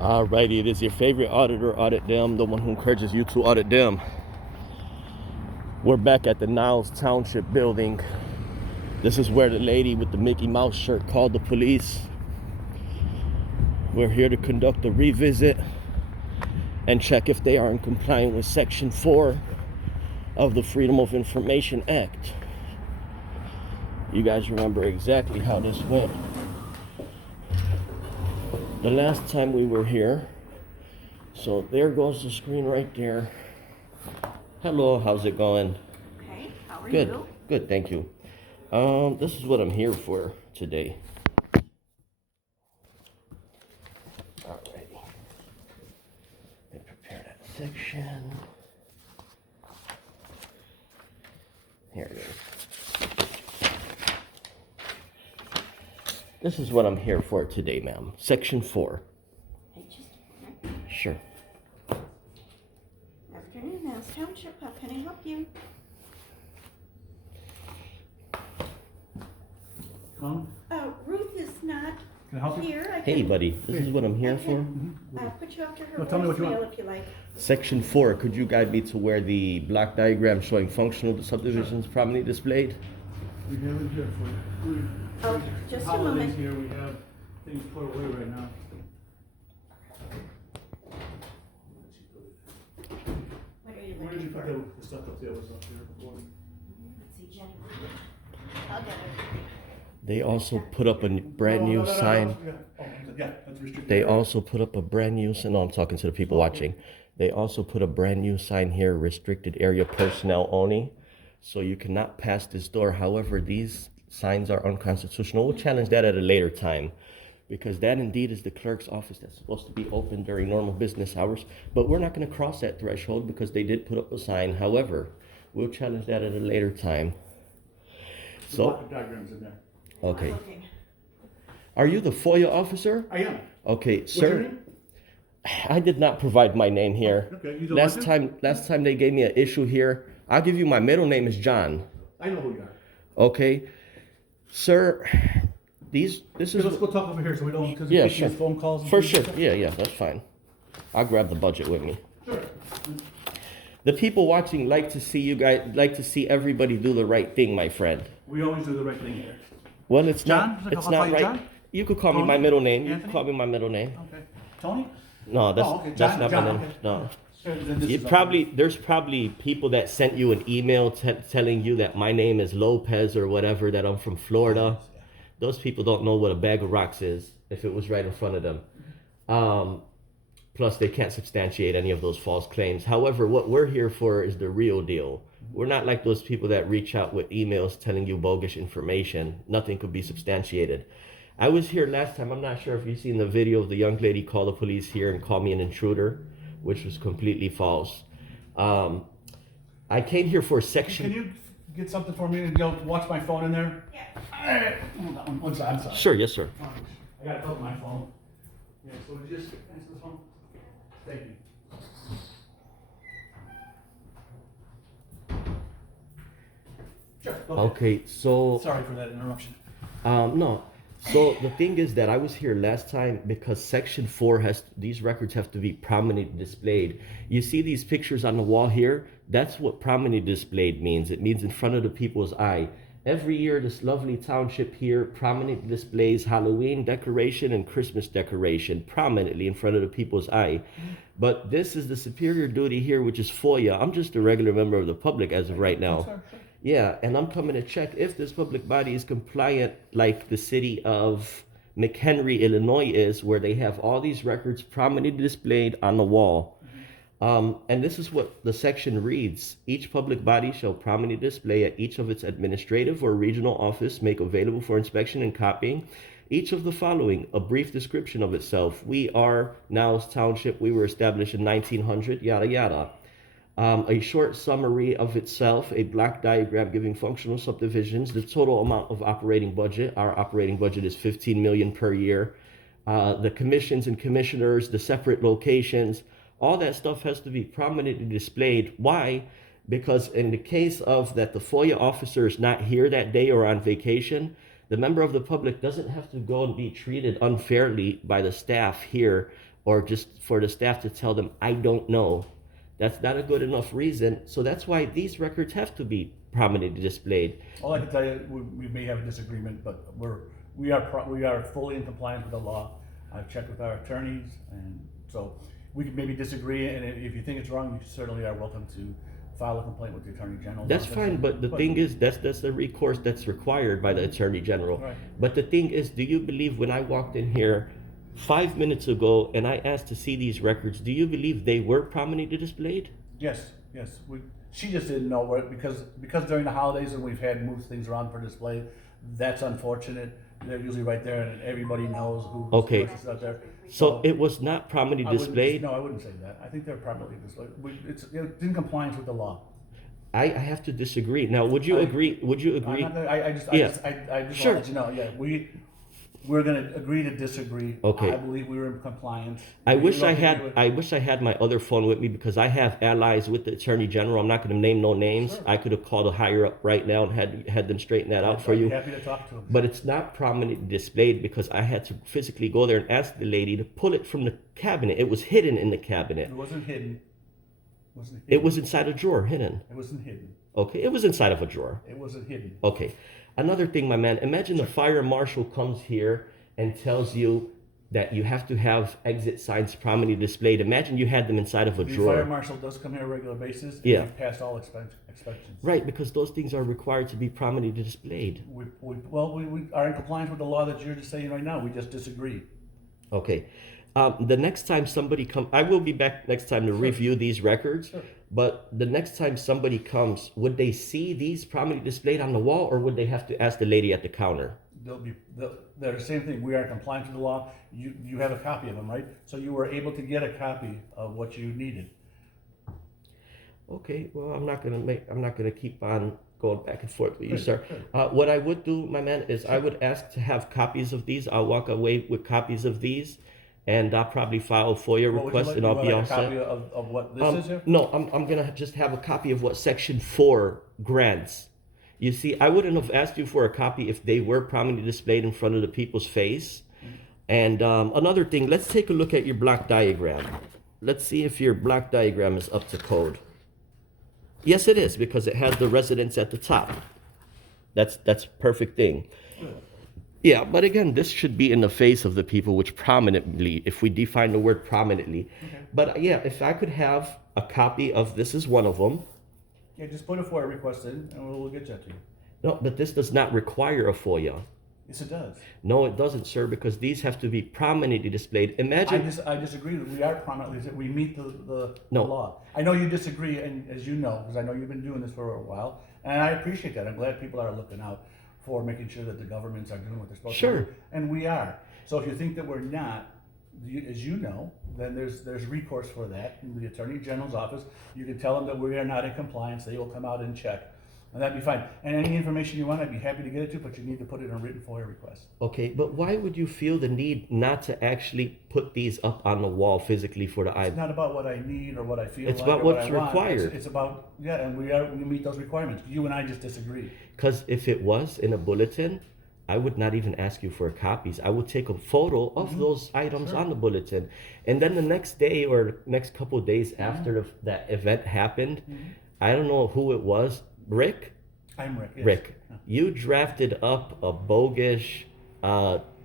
Alrighty, it is your favorite auditor, Audit Them, the one who encourages you to audit them. We're back at the Niles Township building. This is where the lady with the Mickey Mouse shirt called the police. We're here to conduct a revisit and check if they are in compliance with Section 4 of the Freedom of Information Act. You guys remember exactly how this went the last time we were here. So there goes the screen right there. Hello, how's it going? Okay, how are Good, you? good, thank you. This is what I'm here for today. Alrighty. Let me prepare that section. Here it is. This is what I'm here for today, ma'am. Section 4. Hey, just a minute. Sure. Afternoon, Niles Township. How can I help you? Ruth is not Can I help you? here. I Hey, can, buddy, this is what I'm here for. put you up to her Well, tell me what you voicemail want. if you like. Section 4, could you guide me to where the block diagram showing functional subdivisions prominently displayed? We have it here for you. Oh, just a Holidays moment. here, we have things put away right now. What are you Where did looking you for? put the stuff up there, was up there before? Let's see, Jenny. I'll get it. They also put up a brand new sign. Yeah, that's restricted. They area. also put up a brand new sign. No, I'm talking to the people watching. They also put a brand new sign here, restricted area personnel only. So you cannot pass this door. However, these signs are unconstitutional. We'll challenge that at a later time, because that indeed is the clerk's office that's supposed to be open during normal business hours. But we're not going to cross that threshold because they did put up a sign. However, we'll challenge that at a later time. The So, block diagrams in there. okay. I'm looking. Are you the FOIA officer? I am. Okay, What's your sir. name? I did not provide my name here. Okay, you don't Last want to? last time they gave me an issue here. I'll give you my middle name is John. I know who you are. Okay, sir. This is Okay, let's go talk over here so we don't, because Yeah, we sure. get phone calls. And for things sure. like that. Yeah, that's fine. I'll grab the budget with me. Sure. The people watching like to see you guys like to see everybody do the right thing, my friend. We always do the right thing here. Well, it's John? not. Is it It's called not you right. John? You could call me Tony? my middle name. You Anthony? could call me my middle name. Okay. Tony? No, that's Oh, okay. that's John- not John, my name. okay. No. Then this You is up probably there's probably people that sent you an email telling you that my name is Lopez or whatever, that I'm from Florida. Those people don't know what a bag of rocks is if it was right in front of them. Plus, they can't substantiate any of those false claims. However, what we're here for is the real deal. We're not like those people that reach out with emails telling you bogus information. Nothing could be substantiated. I was here last time. I'm not sure if you've seen the video of the young lady call the police here and call me an intruder, which was completely false. I came here for Can section. you get something for me and go watch my phone in there? Yeah. Hold on, one second, I'm sorry. Sure, yes, sir. I gotta plug my phone. Yeah, so would you just answer the phone? Thank you. Sure, go ahead. Okay, so Sorry for that interruption. no. So the thing is that I was here last time because Section 4 these records have to be prominently displayed. You see these pictures on the wall here? That's what prominently displayed means. It means in front of the people's eye. Every year, this lovely township here prominently displays Halloween decoration and Christmas decoration prominently in front of the people's eye. But this is the superior duty here, which is FOIA. I'm just a regular member of the public as of right now. Sure. Yeah, and I'm coming to check if this public body is compliant like the city of McHenry, Illinois is, where they have all these records prominently displayed on the wall. And this is what the section reads. Each public body shall prominently display at each of its administrative or regional office, make available for inspection and copying, each of the following: a brief description of itself. We are Niles Township. We were established in 1900, yada, yada. A short summary of itself, a block diagram giving functional subdivisions, the total amount of operating budget. Our operating budget is 15 million per year. The commissions and commissioners, the separate locations, all that stuff has to be prominently displayed. Why? Because in the case of that the FOIA officer is not here that day or on vacation, the member of the public doesn't have to go and be treated unfairly by the staff here or just for the staff to tell them, I don't know. That's not a good enough reason. So that's why these records have to be prominently displayed. All I can tell you, we may have a disagreement, but we are fully in compliance with the law. I've checked with our attorneys, and so we could maybe disagree, and if you think it's wrong, you certainly are welcome to file a complaint with the Attorney General. That's fine, but the thing is, that's the recourse that's required by the Attorney General. Right. But the thing is, do you believe when I walked in here 5 minutes ago and I asked to see these records, do you believe they were prominently displayed? Yes, yes. She just didn't know where, because during the holidays and we've had moved things around for display, that's unfortunate. They're usually right there and everybody knows who Okay. is out there. So it was not prominently I wouldn't- displayed? No, I wouldn't say that. I think they're properly displayed. It's in compliance with the law. I have to disagree. Now, would you agree? Would you agree? I just Yeah. want to Sure. let you know, yeah, we're gonna agree to disagree. Okay. I believe we were in compliance. I We wish don't I think had we were- I wish I had my other phone with me because I have allies with the Attorney General. I'm not going to name no names. Sure. I could have called a higher up right now and had them straighten that out for I'd be you. happy to talk to them. But it's not prominently displayed because I had to physically go there and ask the lady to pull it from the cabinet. It was hidden in the cabinet. It wasn't hidden. It was inside a drawer, hidden. It wasn't hidden. Okay, it was inside of a drawer. It wasn't hidden. Okay. Another thing, my man, imagine the fire marshal comes here and tells you that you have to have exit signs prominently displayed. Imagine you had them inside of a The drawer. fire marshal does come here on a regular basis. And Yeah. we've passed all inspections. Right, because those things are required to be prominently displayed. We are in compliance with the law that you're just saying right now. We just disagree. Okay. The next time somebody comes, I will be back next time to review these records. Sure. But the next time somebody comes, would they see these prominently displayed on the wall, or would they have to ask the lady at the counter? They're the same thing. We are in compliance with the law. You have a copy of them, right? So you were able to get a copy of what you needed. Okay, well, I'm not gonna keep on going back and forth with you, Good, sir. good. What I would do, my man, is I would ask to have copies of these. I'll walk away with copies of these, and I'll probably file a FOIA What would you request, like? and You I'll want be like all a copy set. of what this is here? No, I'm gonna just have a copy of what Section 4 grants. You see, I wouldn't have asked you for a copy if they were prominently displayed in front of the people's face. And another thing, let's take a look at your block diagram. Let's see if your block diagram is up to code. Yes, it is, because it has the residence at the top. That's a perfect thing. Yeah, but again, this should be in the face of the people, which prominently, if we define the word prominently. Okay. But yeah, if I could have a copy of, this is one of them. Yeah, just put a FOIA request in, and we'll get that to you. No, but this does not require a FOIA. Yes, it does. No, it doesn't, sir, because these have to be prominently displayed. Imagine, I disagree. We are prominently, we meet the No. law. I know you disagree, and as you know, because I know you've been doing this for a while, and I appreciate that. I'm glad people are looking out for making sure that the governments are doing what they're supposed to Sure. do. And we are. So if you think that we're not, as you know, then there's recourse for that in the Attorney General's office. You can tell them that we are not in compliance. They will come out and check. And that'd be fine. And any information you want, I'd be happy to get it to, but you need to put it in a written FOIA request. okay, but why would you feel the need not to actually put these up on the wall physically for the eye? It's not about what I need or what I feel It's like about or what what's I want. required. It's about, yeah, and we meet those requirements. You and I just disagree. Because if it was in a bulletin, I would not even ask you for copies. I would take a photo of those items Sure. on the bulletin. And then the next day or next couple of days after that event happened, I don't know who it was, Rick? I'm Rick. Yes. Rick, Yeah. you drafted up a bogus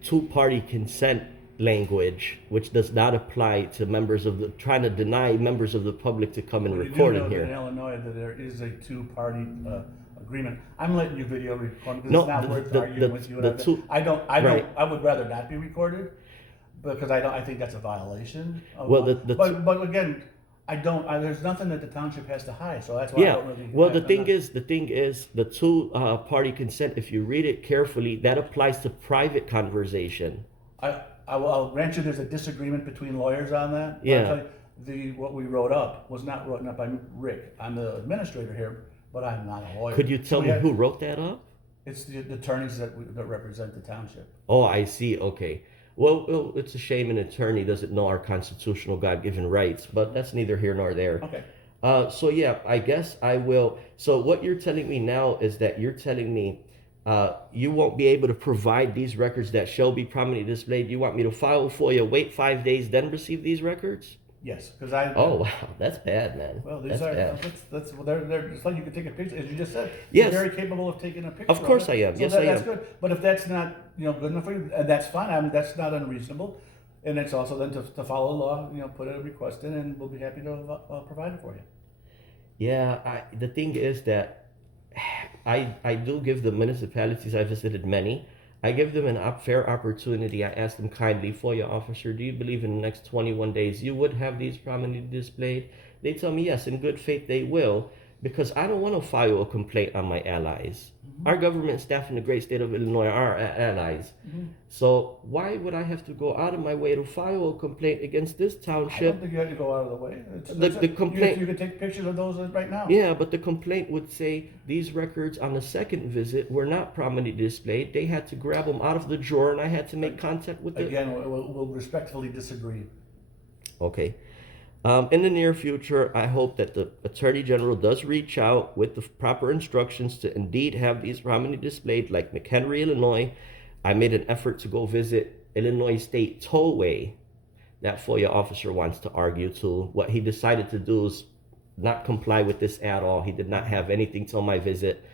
two-party consent language, which does not apply to members of the, trying to deny members of the public to come and Well, you do record know in that in here. Illinois that there is a two-party agreement. I'm letting you video record because No, it's not the- worth the- arguing the- with you. the And two- I would rather not be recorded because I think that's a violation. Of Well, law. the but again, there's nothing that the township has to hide, so that's why I Yeah. don't really. Well, the I'm thing not- is, the two-party consent. If you read it carefully, that applies to private conversation. I'll grant you there's a disagreement between lawyers on that. But Yeah. I'll tell you, what we wrote up was not written up by Rick. I'm the administrator here, but I'm not a lawyer. Could you tell So me who wrote that up? It's the attorneys that represent the township. Oh, I see. Okay. Well, it's a shame an attorney doesn't know our constitutional God-given rights, but that's neither here nor there. Okay. So yeah, I guess I will. So what you're telling me now is that you're telling me You won't be able to provide these records that shall be prominently displayed. You want me to file FOIA, wait 5 days, then receive these records? Yes, because I. Oh wow, that's bad, man. Well, these That's are, bad. that's, well, they're, it's like you can take a picture, as you just said. Yes. You're very capable of taking a picture. Of course it. I am. So Yes, I that's am. good. But if that's not, good enough for you, and that's fine, I mean, that's not unreasonable. And it's also then to follow the law, put a request in and we'll be happy to provide it for you. Yeah, the thing is that I do give the municipalities, I visited many, I give them fair opportunity. I ask them kindly, FOIA officer, do you believe in the next 21 days you would have these prominently displayed? They tell me yes, in good faith they will, because I don't want to file a complaint on my allies. Our government staff in the great state of Illinois are our allies. So why would I have to go out of my way to file a complaint against this I township? don't think you have to go out of the way. The complaint. You can take pictures of those right now. Yeah, but the complaint would say these records on the second visit were not prominently displayed. They had to grab them out of the drawer, and I had to make contact with them. Again, we'll respectfully disagree. Okay. In the near future, I hope that the Attorney General does reach out with the proper instructions to indeed have these prominently displayed, like McHenry, Illinois. I made an effort to go visit Illinois State Tollway. That FOIA officer wants to argue to. What he decided to do is not comply with this at all. He did not have anything till my visit.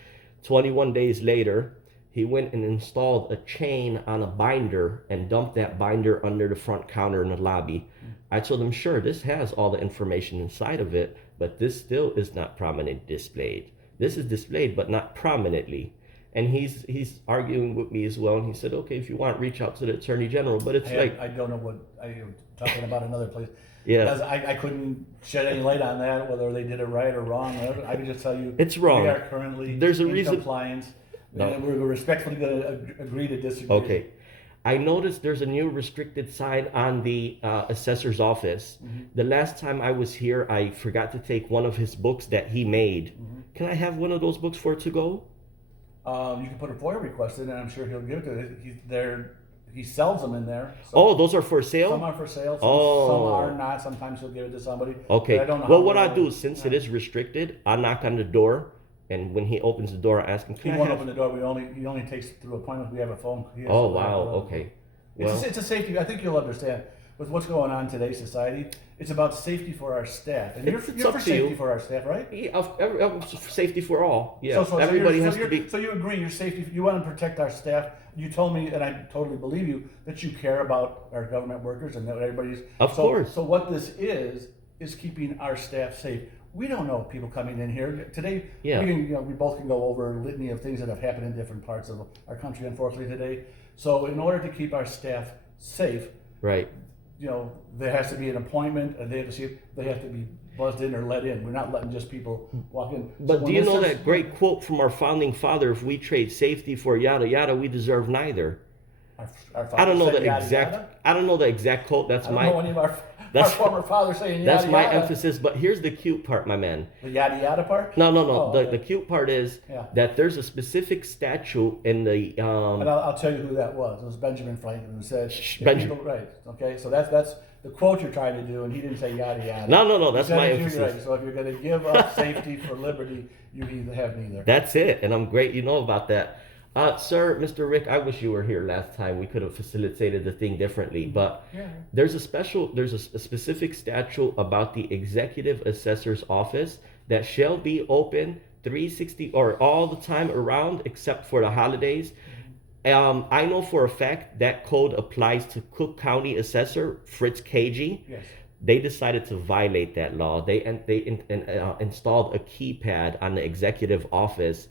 21 days later, he went and installed a chain on a binder and dumped that binder under the front counter in the lobby. I told him, sure, this has all the information inside of it, but this still is not prominently displayed. This is displayed, but not prominently. And he's arguing with me as well. And he said, okay, if you want, reach out to the Attorney General. But it's I don't know what I'm talking about another place. Yeah. Because I couldn't shed any light on that, whether they did it right or wrong. I can just tell you It's wrong. We are currently There's a in reason. compliance. No. And we're respectfully going to agree to disagree. Okay. I noticed there's a new restricted sign on the assessor's office. The last time I was here, I forgot to take one of his books that he made. Can I have one of those books for to go? You can put a FOIA request in, and I'm sure he'll give it to you. He sells them in there. So Oh, those are for sale? some are for sale. Oh. Some are not. Sometimes he'll give it to somebody. Okay. But I don't know Well, how what I many- do, since it is restricted, I knock on the door, and when he opens the door, I ask him, He can I won't have... open the door. He only takes it through appointments. We have a phone. He has Oh, to wow, open the door. okay. It's, Well, it's a safety. I think you'll understand with what's going on in today's society. It's about safety for our staff, and It's you're up for to safety you. for our staff, right? yeah, safety for all. Yeah, So everybody you're- has so to you're- be... So you agree, your safety. You want to protect our staff. You told me, and I totally believe you, that you care about our government workers and that everybody's. Of so, course. So what this is keeping our staff safe. We don't know people coming in here today. Yeah. We both can go over a litany of things that have happened in different parts of our country, unfortunately today. So in order to keep our staff safe, Right. there has to be an appointment, and they have to be buzzed in or let in. We're not letting just people walk in. But So do when you this know says- that great quote from our founding father, if we trade safety for yada yada, we deserve neither? Our I don't know father the said yada, exact yada? I don't know the exact quote. That's I don't know my any of our that's- former fathers saying yada that's my yada. emphasis, but here's the cute part, my man. The yada yada part? No. Oh, the okay. cute part is Yeah. that there's a specific statute in the And I'll tell you who that was. It was Benjamin Franklin who said, if Benjamin. people- right, okay, so that's the quote you're trying to do, and he didn't say yada yada. No, He that's said my if you're emphasis. right, so if you're going to give up safety for liberty, you either have neither. That's it, and I'm great. You know about that, sir, Mr. Rick. I wish you were here last time. We could have facilitated the thing differently, but Yeah. there's a specific statute about the executive assessor's office that shall be open 360 or all the time around except for the holidays. I know for a fact that code applies to Cook County Assessor Fritz Cagey. Yes. They decided to violate that law. They installed a keypad on the executive office,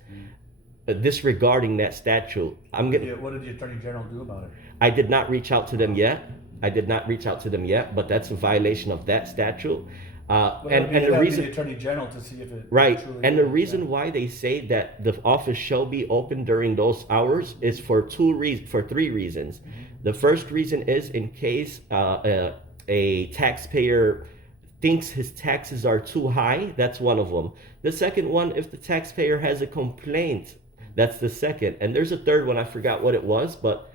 disregarding that statute. What did the Attorney General do about it? I did not reach out to them yet. But that's a violation of that statute. And the reason, the Attorney General to see if it right, truly and the is, reason yeah. why they say that the office shall be open during those hours is for three reasons. The first reason is in case a taxpayer thinks his taxes are too high. That's one of them. The second one, if the taxpayer has a complaint, that's the second. And there's a third one, I forgot what it was, but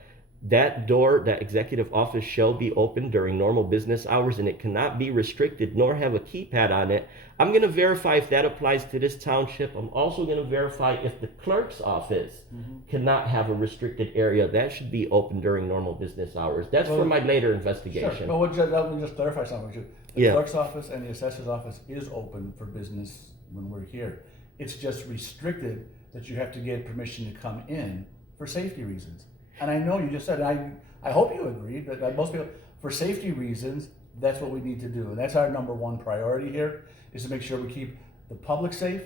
that door, that executive office shall be open during normal business hours and it cannot be restricted nor have a keypad on it. I'm going to verify if that applies to this township. I'm also going to verify if the clerk's office cannot have a restricted area. That should be open during normal business hours. That's for my later investigation. Sure. Well, let me just clarify something with you. The Yeah. clerk's office and the assessor's office is open for business when we're here. It's just restricted that you have to get permission to come in for safety reasons. And I know you just said, I hope you agree, that most people, for safety reasons, that's what we need to do. And that's our number one priority here, is to make sure we keep the public safe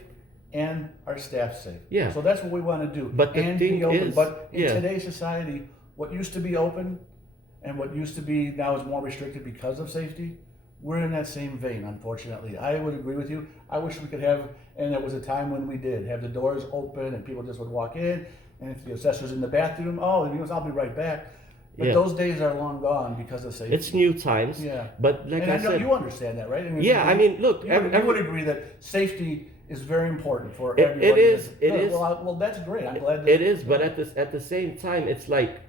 and our staff safe. Yeah. So that's what we want to do. But the and thing be open. is, But in yeah. today's society, what used to be open and what used to be now is more restricted because of safety. We're in that same vein, unfortunately. I would agree with you. I wish we could have, and there was a time when we did, have the doors open and people just would walk in, and if the assessor's in the bathroom, oh, he goes, I'll be right back. But Yeah. those days are long gone because of safety. It's new times. Yeah. But like And I I know said, you understand that, right? I mean, yeah, I mean, look, you would agree that safety is very important for It- everybody. it is, it Good. is. Well, that's great. I'm glad that it is, but at the same time, it's like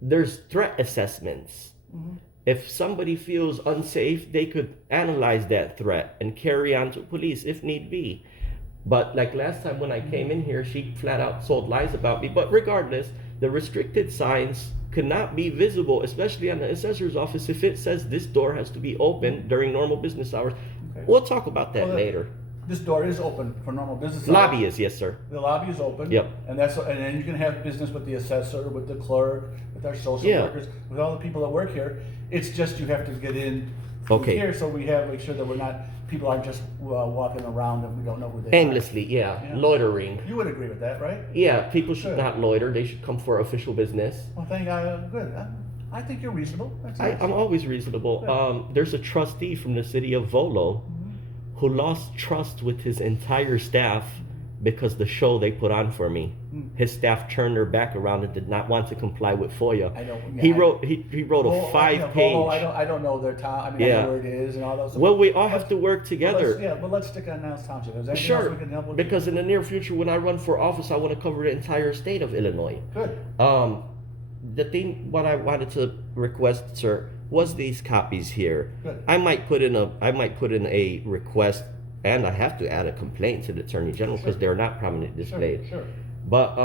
there's threat assessments. If somebody feels unsafe, they could analyze that threat and carry on to police if need be. But like last time when I came in here, she flat out told lies about me. But regardless, the restricted signs could not be visible, especially on the assessor's office, if it says this door has to be open during normal business hours. Okay. We'll talk about that Well, later. This door is open for normal business. hours. Lobby is, yes, sir. The lobby is open. Yep. And then you can have business with the assessor, with the clerk, with our social Yeah. workers, with all the people that work here. It's just you have to get in through Okay. here, so we make sure that we're not, people aren't just walking around and we don't know who they are. Aimlessly, yeah. Yeah. Loitering. You would agree with that, right? Yeah, people should Good. not loiter. They should come for official business. Well, thank God. Good. I think you're reasonable. That's nice. I'm always reasonable. Good. There's a trustee from the city of Volo who lost trust with his entire staff because the show they put on for me. His staff turned their back around and did not want to comply with FOIA. I don't. He I- wrote he wrote a Well, 5-page. I don't know their town. I mean, I Yeah. know where it is and all those. Well, we all have to work together. Yeah, but let's stick on Niles Township. Is there anything else Sure, we can help with? because in the near future, when I run for office, I want to cover the entire state of Illinois. Good. The thing, what I wanted to request, sir, was these copies here. Good. I might put in a request, and I have to add a complaint to the Attorney General because they're not prominently displayed. Sure. But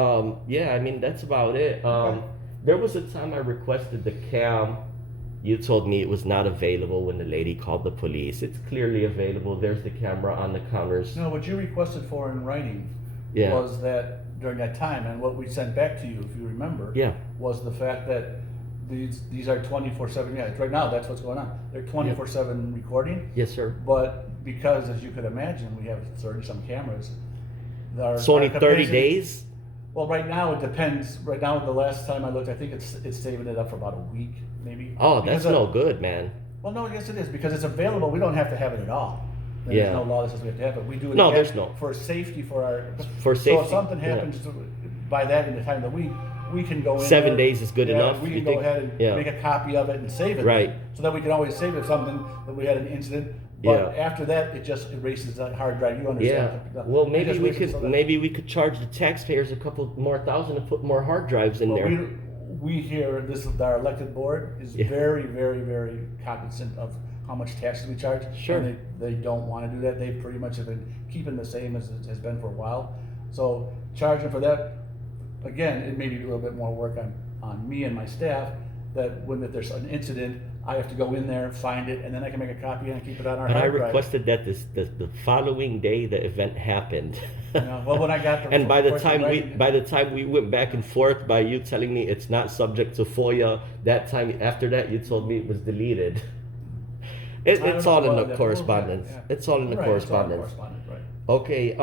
yeah, I mean that's about it. Okay. There was a time I requested the cam. You told me it was not available when the lady called the police. It's clearly available. There's the camera on the counters. No, what you requested for in writing Yeah. was that during that time, and what we sent back to you, if you remember, Yeah. was the fact that these are 24/7. Yeah, right now that's what's going on. They're 24/7 recording. Yes, sir. But because, as you could imagine, we have 30-some cameras. It's only our 30 capacity- days. Well, right now it depends. Right now, the last time I looked, I think it's saving it up for about a week, maybe. Oh, Because that's no good, man. Well, no, yes, it is because it's available. We don't have to have it at all. There's Yeah. no law that says we have to have it. We do it. No, again there's no. for safety for our. For So safety, if something yeah. happens by that in the time of the week, we can go in. 7 there- days is good yeah, enough, We you can go think? ahead and Yeah. make a copy of it and save it. Right. So that we can always save it something that we had an incident. But Yeah. after that, it just erases that hard drive. You Yeah. understand? Well, It maybe just we erases could so that- charge the taxpayers a couple more thousand and put more hard drives in Well, there. we here, our elected board is Yeah. very, very, very cognizant of how much taxes we charge. Sure. And they don't want to do that. They pretty much have been keeping the same as it has been for a while. So charging for that, again, it may be a little bit more work on me and my staff, that when there's an incident, I have to go in there, find it, and then I can make a copy and keep it on our But I hard drive. requested that the following day the event happened. You know, well, when I got the And by the first time writing- by the time we went back and forth by you telling me it's not subject to FOIA, that time after that you told me it was deleted. I don't It's know all in about the that. correspondence. Yeah. It's all in the Right, it's all in correspondence. correspondence, right. Okay,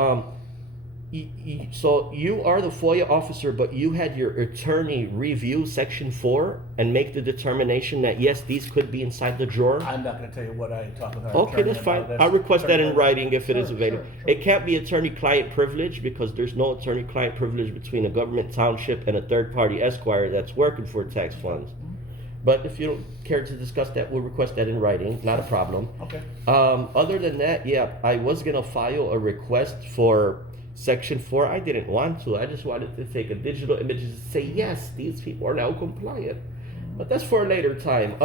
so you are the FOIA officer, but you had your attorney review Section 4 and make the determination that yes, these could be inside the drawer? I'm not gonna tell you what I talked with our Okay, attorney that's fine. about. I'll request that in attorney- writing if it is Sure, available. sure, It can't be attorney-client privilege because there's no attorney-client privilege between a government township and a third-party esquire that's working for tax funds. But if you don't care to discuss that, we'll request that in writing, not a problem. Okay. Other than that, yeah, I was gonna file a request for Section 4. I didn't want to. I just wanted to take a digital image and say, yes, these people are now compliant. but that's for a later time.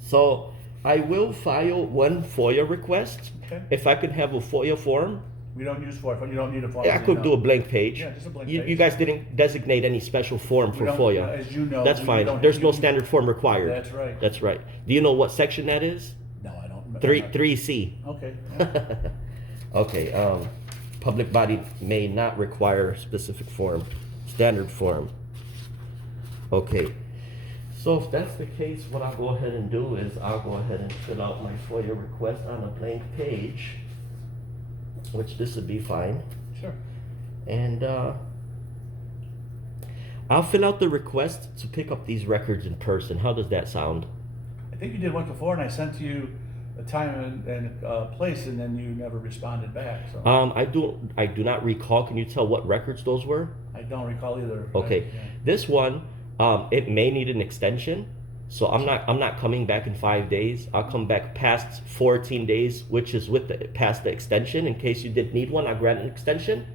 So I will file one FOIA request. Okay. If I could have a FOIA form, We don't use FOIA, you don't need a FOIA. I could do a blank page. Yeah, just a blank You page. guys didn't designate any special form We for don't, FOIA. as you know. That's we fine. don't- There's no you- standard form required. That's right. That's right. Do you know what section that is? No, I don't. 3C. Okay. Yeah. Okay. Public body may not require specific form, standard form. Okay. So if that's the case, what I'll go ahead and do is I'll go ahead and fill out my FOIA request on a blank page, which this would be fine. Sure. And I'll fill out the request to pick up these records in person. How does that sound? I think you did one before, and I sent you a time and place, and then you never responded back. So I do not recall. Can you tell what records those were? I don't recall either. Okay. Yeah. This one, it may need an extension. So I'm not coming back in 5 days. I'll come back past 14 days, which is past the extension. In case you did need one, I'll grant an extension.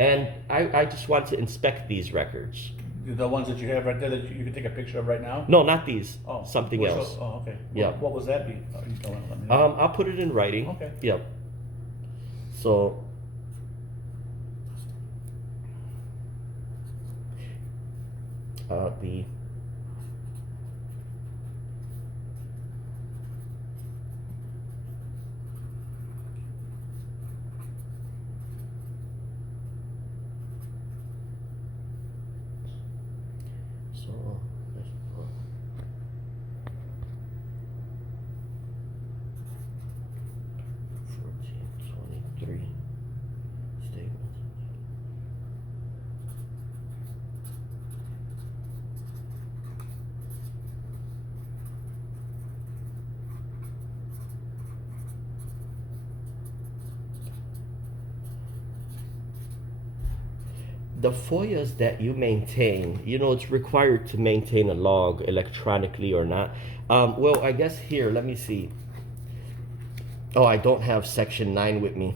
And I just want to inspect these records. The ones that you have right there that you can take a picture of right now? No, not these. Oh, Something which else. Oh, okay. Yeah. What was that be? Oh, you don't want to let me know. I'll put it in writing. Okay. Yep. So the so let's put 1423 statements. The FOIAs that you maintain, it's required to maintain a log electronically or not. Well, I guess here, let me see. Oh, I don't have Section 9 with me.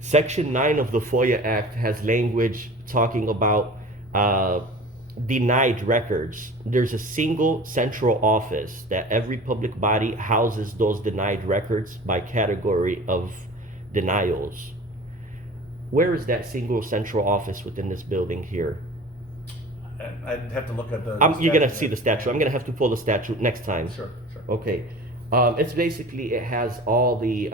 Section 9 of the FOIA Act has language talking about denied records. There's a single central office that every public body houses those denied records by category of denials. Where is that single central office within this building here? I'd have to look at the. You're gonna statute. see the statute. I'm gonna have to pull the statute next time. Sure, sure. Okay. It's basically, it has all the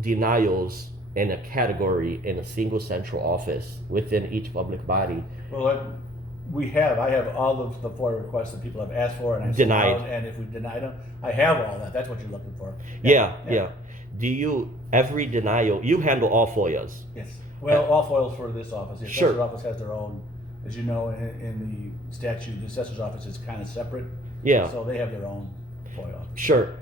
denials in a category in a single central office within each public body. Well, I have all of the FOIA requests that people have asked for, and I sent Denied. out, and if we denied them, I have all that. That's what you're looking for. Yeah. Every denial, you handle all FOIAs. Yes. Well, all FOIAs for this office. The Sure. assessor's office has their own, as you know, in the statute, the assessor's office is kind of separate. Yeah. So they have their own FOIA office. Sure.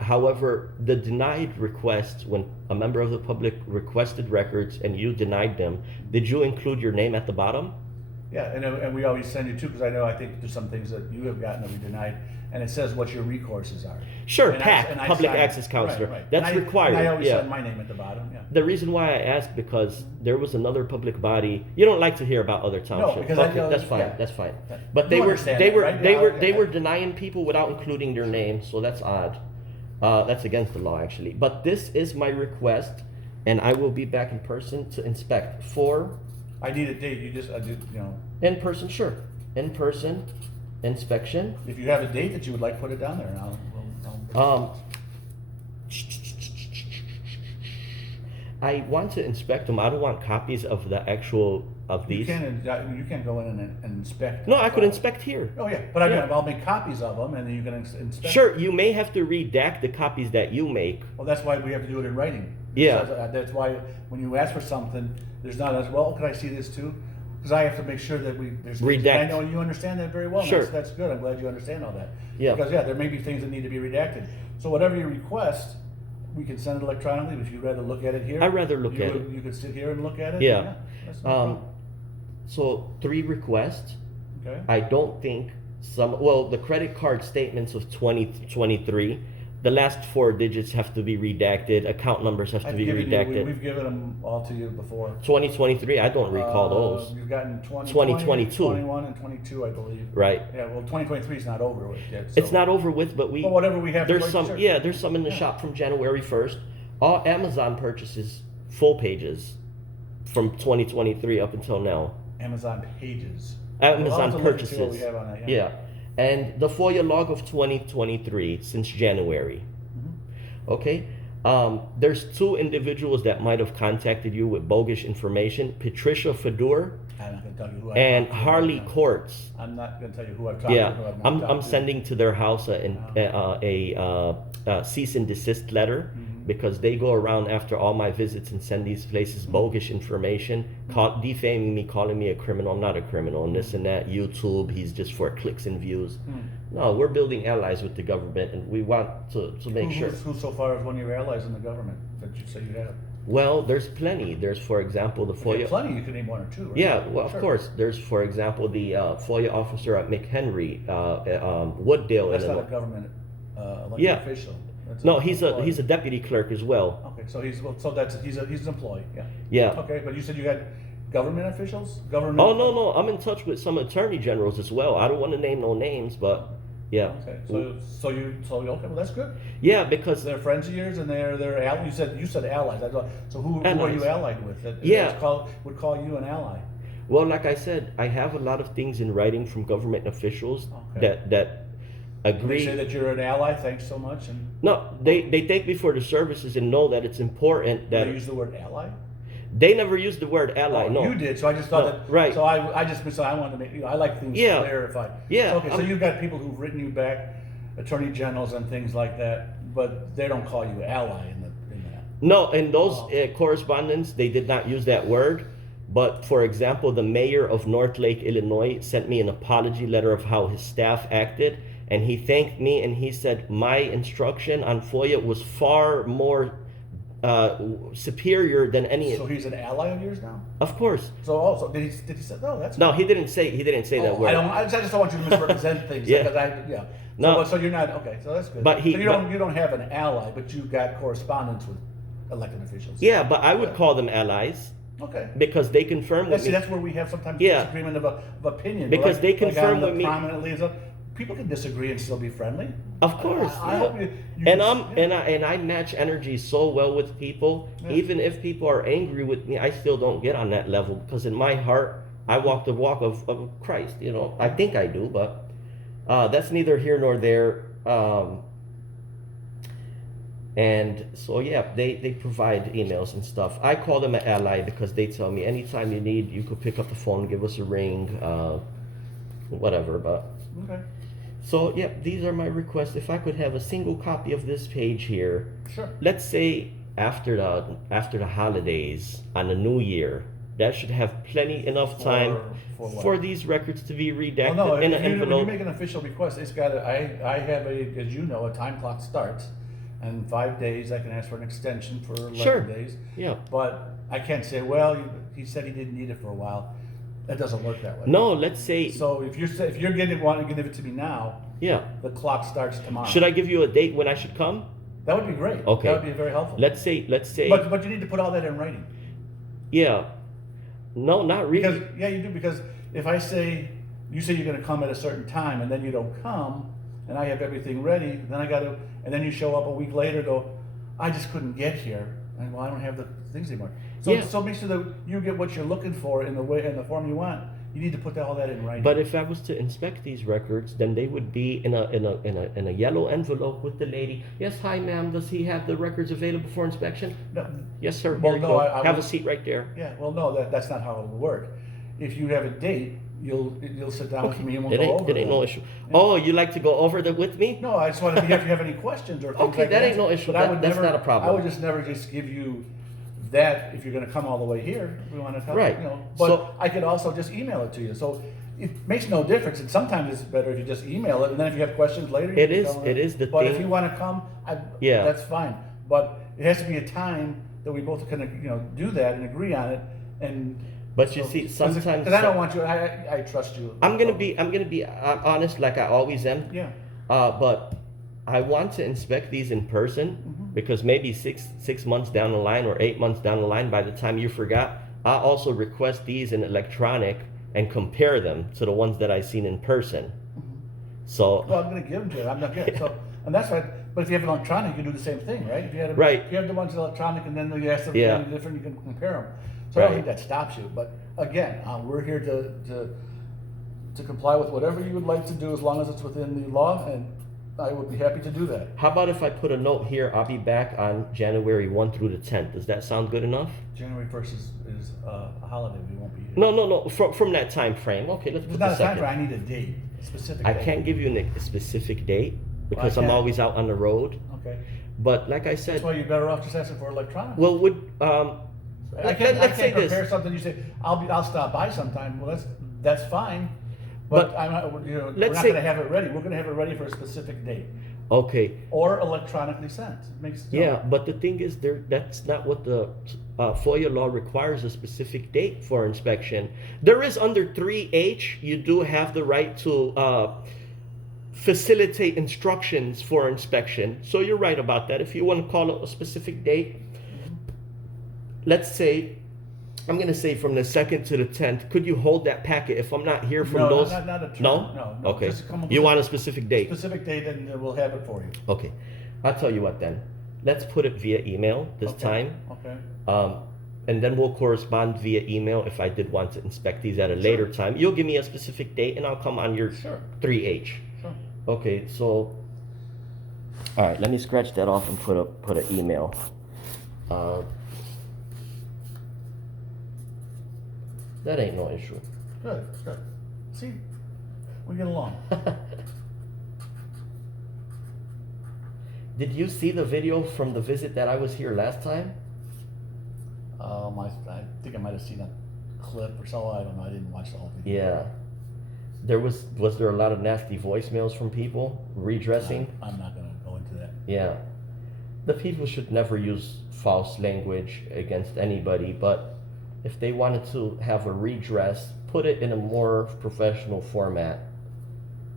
However, the denied requests, when a member of the public requested records and you denied them, did you include your name at the bottom? Yeah, and we always send you too, because I think there's some things that you have gotten that we denied, and it says what your recourses are. Sure, And PAC, and Public sign- Access Counselor. Right. That's And required. And I always Yeah. send my name at the bottom, yeah. The reason why I asked, because there was another public body. You don't like to hear about other townships. because I Okay, know- that's fine. yeah. That's fine. Yeah. But You they were understand they that, were right? they Yeah, were okay. they were denying people without including their name, so that's odd. That's against the law, actually. But this is my request, and I will be back in person to inspect. I need a date, I did, In person, sure. In person inspection. if you have a date that you would like, put it down there, and I'll I want to inspect them. I don't want copies of the actual of you these. can go in and inspect. No, I could inspect here. Oh, yeah, but I'll make copies of them, and then you can inspect. Sure, you may have to redact the copies that you make. Well, that's why we have to do it in writing. Yeah. That's why when you ask for something, there's not as, well, could I see this too? Because I have to make sure that there's. Redact. I know you understand that very well. and Sure. That's good. I'm glad you understand all that. Yeah. Because, there may be things that need to be redacted. So whatever you request, we can send it electronically. If you'd rather look at it here. I'd rather look at it. You could sit here and look at it. Yeah. That's no problem. So 3 requests. Okay. I don't think the credit card statements of 2023, the last 4 digits have to be redacted. Account numbers have to be redacted. We've given them all to you before. 2023, I don't recall those. You've gotten 2022. 21 and 22, I believe. Right. Yeah, well, 2023 is not over with yet. It's not over with, but But whatever we have. there's to some, sure. yeah, there's some in the shop from January 1st. All Amazon purchases, full pages from 2023 up until now. Amazon pages. Amazon We'll have to look and see purchases. what we have on that, Yeah. And the FOIA log of 2023 since January. Okay. There's 2 individuals that might have contacted you with bogus information: Patricia Fedor I'm not going to tell you who and talked to Harley right now. Courts. I'm not going to tell you who I've talked Yeah, to. Who I've not I'm talked to. sending to their house a cease and desist letter because they go around after all my visits and send these places bogus information, defaming me, calling me a criminal. I'm not a criminal, and this and that. YouTube, he's just for clicks and views. No, we're building allies with the government, and we want to make sure. Who so far is one of your allies in the government that you say you have? Well, there's plenty. There's, for example, the You FOIA. have plenty. You can name 1 or 2, right? Yeah, well, Sure. of course. There's, for example, the FOIA officer at McHenry, Wooddale, That's not Illinois. a government elected Yeah. official. That's No, an he's employee. a deputy clerk as well. Okay, so he's an employee. Yeah. Yeah. Okay, but you said you had government officials. Government. Oh no, I'm in touch with some attorney generals as well. I don't want to name no names, but yeah. Okay, so okay, well that's good. Yeah, because They're friends of yours, and they're you said allies. I thought, so who are Allies. you allied with? That Yeah. would call you an ally. well, like I said, I have a lot of things in writing from government officials Okay. that They agree. say that you're an ally. Thanks so much, and No, they thank me for the services and know that it's important that they use the word ally. they never use the word ally. Oh, No, you did. So I just thought No, that. right. So I just so I wanted to make I like things Yeah. clarified. Yeah, Okay, so I'm- you've got people who've written you back, attorney generals and things like that, but they don't call you ally in that. No, in those Oh. correspondence, they did not use that word. But for example, the mayor of North Lake, Illinois, sent me an apology letter of how his staff acted, and he thanked me and he said my instruction on FOIA was far more superior than any. So he's an ally of yours now. Of course. So also did he say no? That's No, he didn't say that Oh, word. I just don't want you to misrepresent things. Yeah. Because No. So you're not okay. So that's good. But he- So you don't have an ally, but you got correspondence with elected officials. Yeah, but I would Yeah. call them allies Okay. because they confirm Yeah, with see, me. that's where we have sometimes Yeah. disagreement of opinion. Because Like- they like confirm on the with me- prominently as people can disagree and still be friendly. Of course. I yeah. hope you and can- I match energy so well with people. Yeah. Even if people are angry with me, I still don't get on that level because in my heart, I walk the walk of Christ. You know, I think I do, but that's neither here nor there. And so yeah, they provide emails and stuff. I call them an ally because they tell me anytime you need, you could pick up the phone, give us a ring, whatever. But Okay. so yeah, these are my requests. If I could have a single copy of this page here, Sure. let's say after the holidays on the new year, that should have enough time For what? for these records to be redacted Well, no, in an when you envelope. make an official request, it's got I have as you know, a time clock starts, and 5 days I can ask for an extension for 11 Sure. days. Yeah. But I can't say, well, he said he didn't need it for a while. That doesn't work that way. No, let's say So if you're wanting to give it to me now, yeah. the clock starts tomorrow. Should I give you a date when I should come? That would be great. Okay. That would be very helpful. Let's say But you need to put all that in writing. yeah. No, not really. Because you do, because if you say you're going to come at a certain time and then you don't come, and I have everything ready, then and then you show up a week later, go, I just couldn't get here, and well, I don't have the things anymore. So Yeah. so make sure that you get what you're looking for in the form you want. You need to put all that in writing. But if I was to inspect these records, then they would be in a yellow envelope with the lady. Yes, hi ma'am, does he have the records available for inspection? No, Yes, sir. Well, Here you no, go. I Have a would- seat right there. yeah, well, no, that's not how it will work. If you have a date, you'll sit down with me and we'll It go ain't, over it ain't that. no issue. Oh, you like to go over that with me? No, I just want to be if you have any questions or things Okay, like that. that ain't no issue. But I That- would that's never, not a problem. I would just never just give you that if you're going to come all the way here. We want to come, Right. But So- I could also just email it to you. So it makes no difference. And sometimes it's better if you just email it, and then if you have questions later, you It can is- tell it them. is the But if thing- you want to come, Yeah. that's fine. But it has to be a time that we both can do that and agree on it. And But you see, sometimes because I don't want you. I trust you. I'm gonna be honest, like I always am. Yeah. But I want to inspect these in person because maybe six months down the line or 8 months down the line, by the time you forgot, I also request these in electronic and compare them to the ones that I seen in person. So Well, I'm gonna give them to you, I'm not good, so, and that's right, but if you have an electronic, you can do the same thing, right? If you had Right. If you have the ones electronic and then you ask them Yeah. something different, you can compare them. So I don't Right. think that stops you, but again, we're here to comply with whatever you would like to do as long as it's within the law, and I would be happy to do that. how about if I put a note here, I'll be back on January 1 through the 10th. Does that sound good enough? January 1st is a holiday, we won't be here. No, from that time frame. Okay, let's It's put not the a time second. frame, I need a date, a specific I date. can't give you a specific date because Why I'm can't? always out on the road. Okay, But like I that's said, why you're better off just asking for electronic. well, I can't let's say prepare this. something, you say, I'll stop by sometime, well, that's fine. But But I'm not, we're let's not say- gonna have it ready, we're gonna have it ready for a specific date, Okay, or electronically sent, it makes. yeah, but the thing is, that's not what the FOIA law requires a specific date for inspection. There is under 3H, you do have the right to facilitate instructions for inspection. So you're right about that. If you want to call it a specific date, let's say, I'm going to say from the 2nd to the 10th, could you hold that packet if I'm not here from No, those? not a term, No? no, Okay. just come up You with want a specific date? specific date and we'll have it for you. Okay. I'll tell you what then. Let's put it via email this Okay. time. Okay, And then we'll correspond via email if I did want to inspect these at a later time. You'll give me a specific date and I'll come on your sure, 3H. sure. Okay, so all right, let me scratch that off and put an email. That ain't no issue. Good, good. See, we get along. Did you see the video from the visit that I was here last time? I think I might have seen a clip or so, I don't know, I didn't watch the whole thing. Yeah. Was there a lot of nasty voicemails from people redressing? I'm not gonna go into that. Yeah. The people should never use false language against anybody, but if they wanted to have a redress, put it in a more professional format.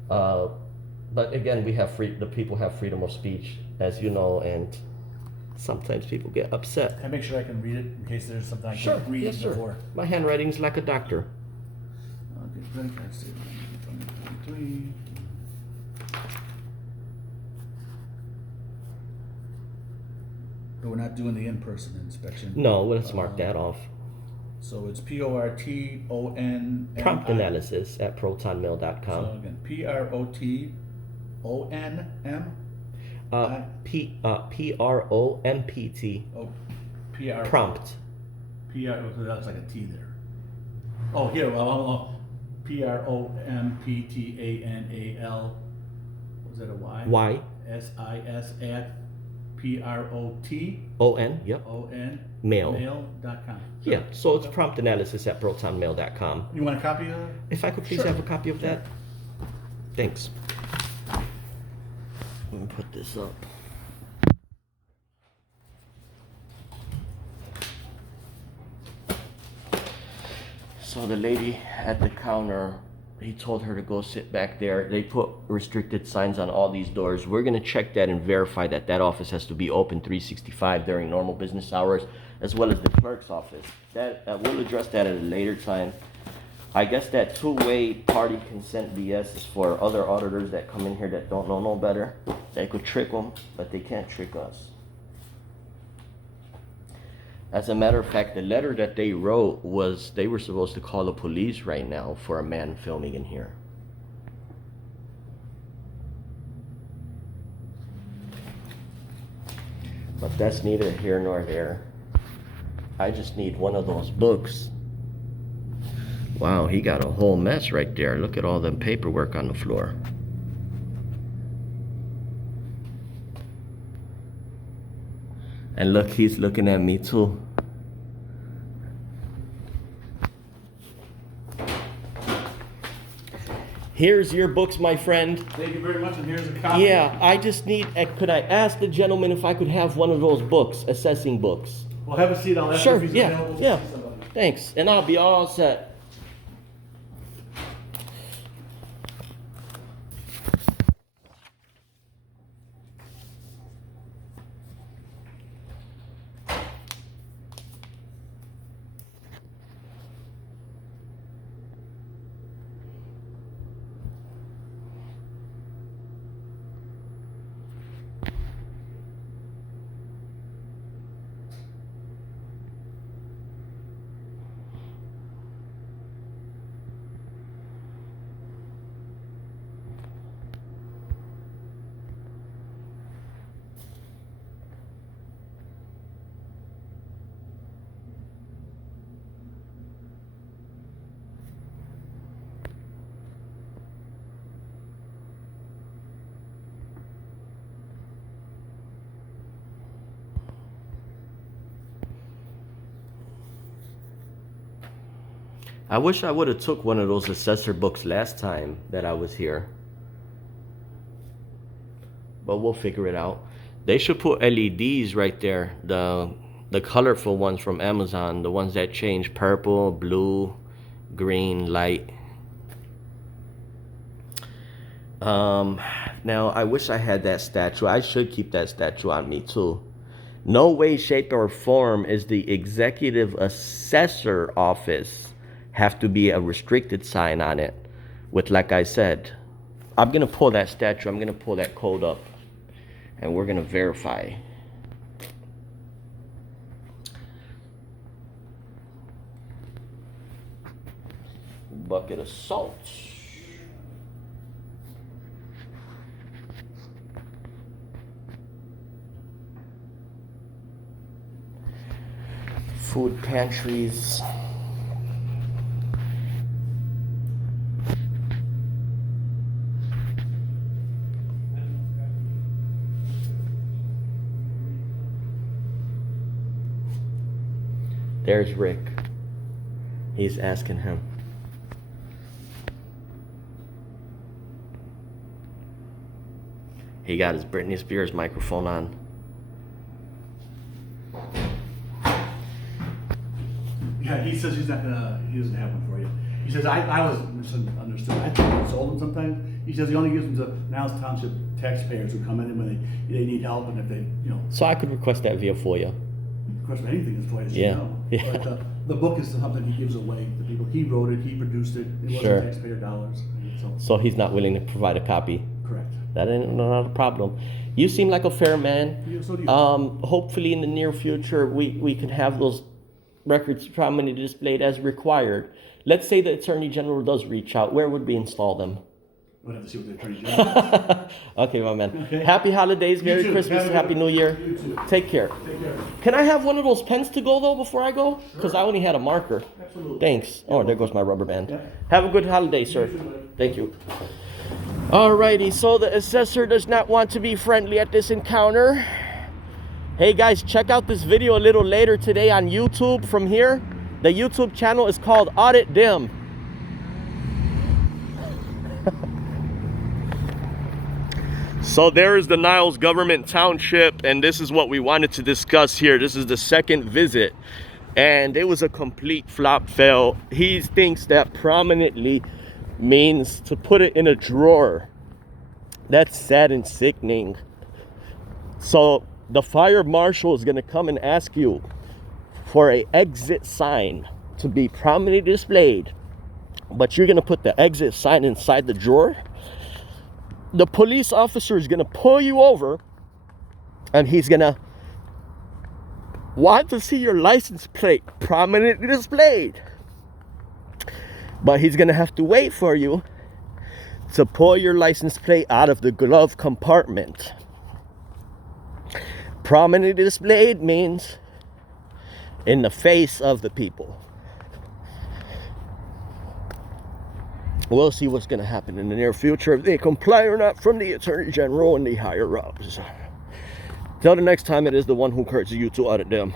But again, the people have freedom of speech, as you know, and sometimes people get upset. Can I make sure I can read it in case there's something I Sure, can't read yes, sir. before? My handwriting's like a doctor. Okay, credit card statement, 2023. But we're not doing the in-person inspection. No, let's mark that off. So it's PORTON. Prompt analysis at So protonmail.com. again, PROTONM. PROMPT. Oh, PR. Prompt. PR, oh, that's like a T there. Oh, here, PROMPTANAL. Was that a Y? Y. SIS at PROTON O-N. Yep. Mail. mail.com. Yeah, so it's prompt analysis at protonmail.com. You want a copy of it? If I could please Sure. have a copy of that. Thanks. Let me put this up. So the lady at the counter, he told her to go sit back there. They put restricted signs on all these doors. We're gonna check that and verify that that office has to be open 365 during normal business hours, as well as the clerk's office. That we'll address that at a later time. I guess that two-way party consent BS is for other auditors that come in here that don't know no better. They could trick them, but they can't trick us. As a matter of fact, the letter that they wrote was they were supposed to call the police right now for a man filming in here. But that's neither here nor there. I just need one of those books. Wow, he got a whole mess right there. Look at all the paperwork on the floor. And look, he's looking at me too. Here's your books, my friend. Thank you very much, and here's a copy. Yeah, I just need, could I ask the gentleman if I could have one of those books, assessing books? Well, have a seat, I'll ask Sure, if he's yeah, available to yeah. see somebody. Thanks, and I'll be all set. I wish I would have took one of those assessor books last time that I was here. But we'll figure it out. They should put LEDs right there. The colorful ones from Amazon. The ones that change purple, blue, green, light. Now, I wish I had that statue. I should keep that statue on me too. No way, shape, or form is the executive assessor office have to be a restricted sign on it with, like I said, I'm gonna pull that statue, I'm gonna pull that code up, and we're gonna verify. Bucket of salt. Food pantries. There's Rick. He's asking him. He got his Britney Spears microphone on. Yeah, he says he doesn't have one for you. He says, I was misunderstood. I think he sold them sometimes. He says he only gives them to Niles Township taxpayers who come in when they need help and if they, So I could request that via FOIA. Of course, anything is FOIA, as Yeah. you know. Yeah. But the book is something he gives away to people. He wrote it, he produced it. It wasn't Sure. taxpayer dollars. So he's not willing to provide a copy. Correct. That ain't not a problem. You seem like a fair man. Yeah, so do you. Hopefully in the near future we can have those records prominently displayed as required. Let's say the Attorney General does reach out. Where would we install them? We'll have to see what the Attorney General. Okay, my man. Okay. Happy holidays, Merry too. Christmas, Have a Happy good- New Year. You too. Take care. Take care. Can I have one of those pens to go though before I go? Because I only had a marker. Absolutely. Thanks. Oh, there goes my rubber band. Yeah. Have a good holiday, sir. You too, buddy. Thank you. Alrighty, so the assessor does not want to be friendly at this encounter. Hey guys, check out this video a little later today on YouTube from here. The YouTube channel is called Audit Dim. So there is the Niles Government Township, and this is what we wanted to discuss here. This is the second visit, and it was a complete flop fail. He thinks that prominently means to put it in a drawer. That's sad and sickening. So the fire marshal is gonna come and ask you for a exit sign to be prominently displayed, but you're gonna put the exit sign inside the drawer. The police officer is gonna pull you over and he's gonna want to see your license plate prominently displayed. But he's gonna have to wait for you to pull your license plate out of the glove compartment. Prominently displayed means in the face of the people. We'll see what's gonna happen in the near future, if they comply or not from the Attorney General and the higher ups. Till the next time, it is the one who encourages you to audit them.